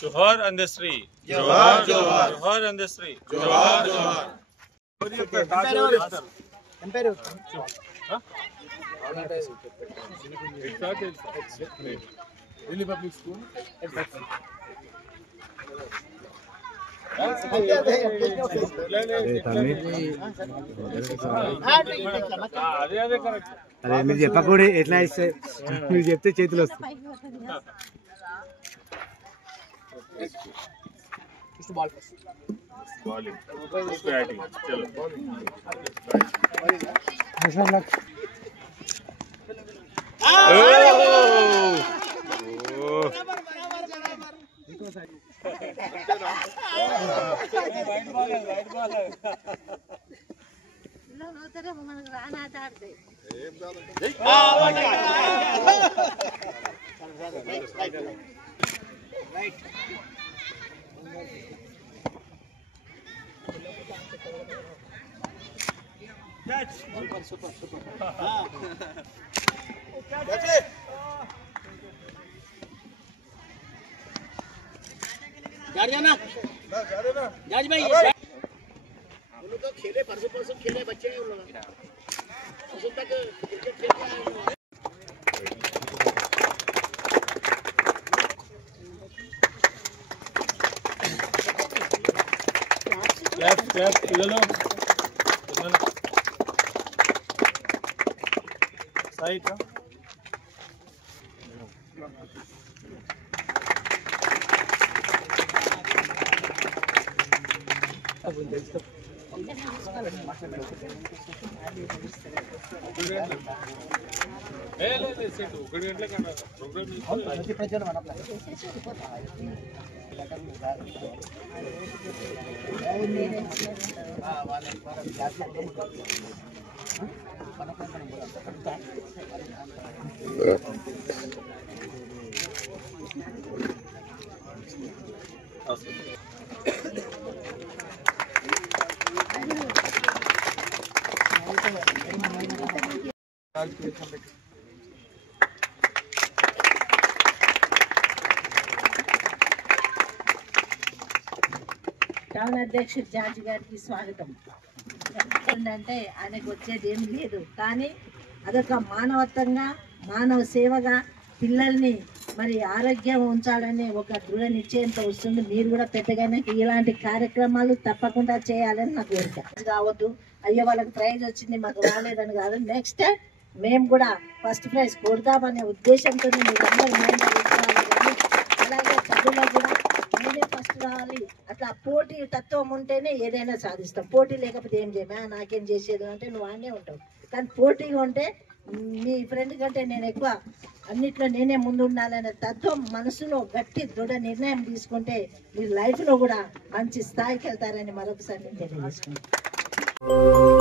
जोहार अंधश्री, जोहार जोहार, जोहार अंधश्री, जोहार जोहार। ఢిల్లీ పబ్లిక్ స్కూల్ అదే మీరు చెప్పకూడదు ఎట్లా ఇస్తే మీరు చెప్తే చేతులు వస్తాయి जाज भाई उन लोग तो खेले परसों खेले बच्चे हैं उन लोग परसों तक क्रिकेट खेल के आए क्लैप पिललो साइड का టౌన్ అధ్యక్షుడు జార్జి గారికి స్వాగతం. అంటే ఆయనకు వచ్చేది ఏం లేదు, కానీ అదొక మానవత్వంగా మానవ సేవగా పిల్లల్ని మరి ఆరోగ్యం ఉంచాలని ఒక దృఢ నిశ్చయంతో వస్తుంది. మీరు కూడా పెద్దగానే ఇలాంటి కార్యక్రమాలు తప్పకుండా చేయాలని నా కోరిక. కావద్దు అయ్యో వాళ్ళకి ప్రైజ్ వచ్చింది మాకు రాలేదని కాదు, నెక్స్ట్ టైం మేము కూడా ఫస్ట్ ప్రైజ్ కొడదామనే ఉద్దేశంతో మీరందరూ మైండ్ అలాగే చదువులో కూడా నేనే ఫస్ట్ రావాలి అట్లా పోటీ తత్వం ఉంటేనే ఏదైనా సాధిస్తాం. పోటీ లేకపోతే ఏం చేయమా నాకేం చేసేది అంటే నువ్వు ఆనే ఉంటావు, కానీ పోటీగా ఉంటే మీ ఫ్రెండ్ కంటే నేను ఎక్కువ అన్నిట్లో నేనే ముందు ఉండాలనే తత్వం మనసులో గట్టి దృఢ నిర్ణయం తీసుకుంటే మీరు లైఫ్లో కూడా మంచి స్థాయికి వెళ్తారని మరొకసారి నేను తెలియజేసుకుంటాను.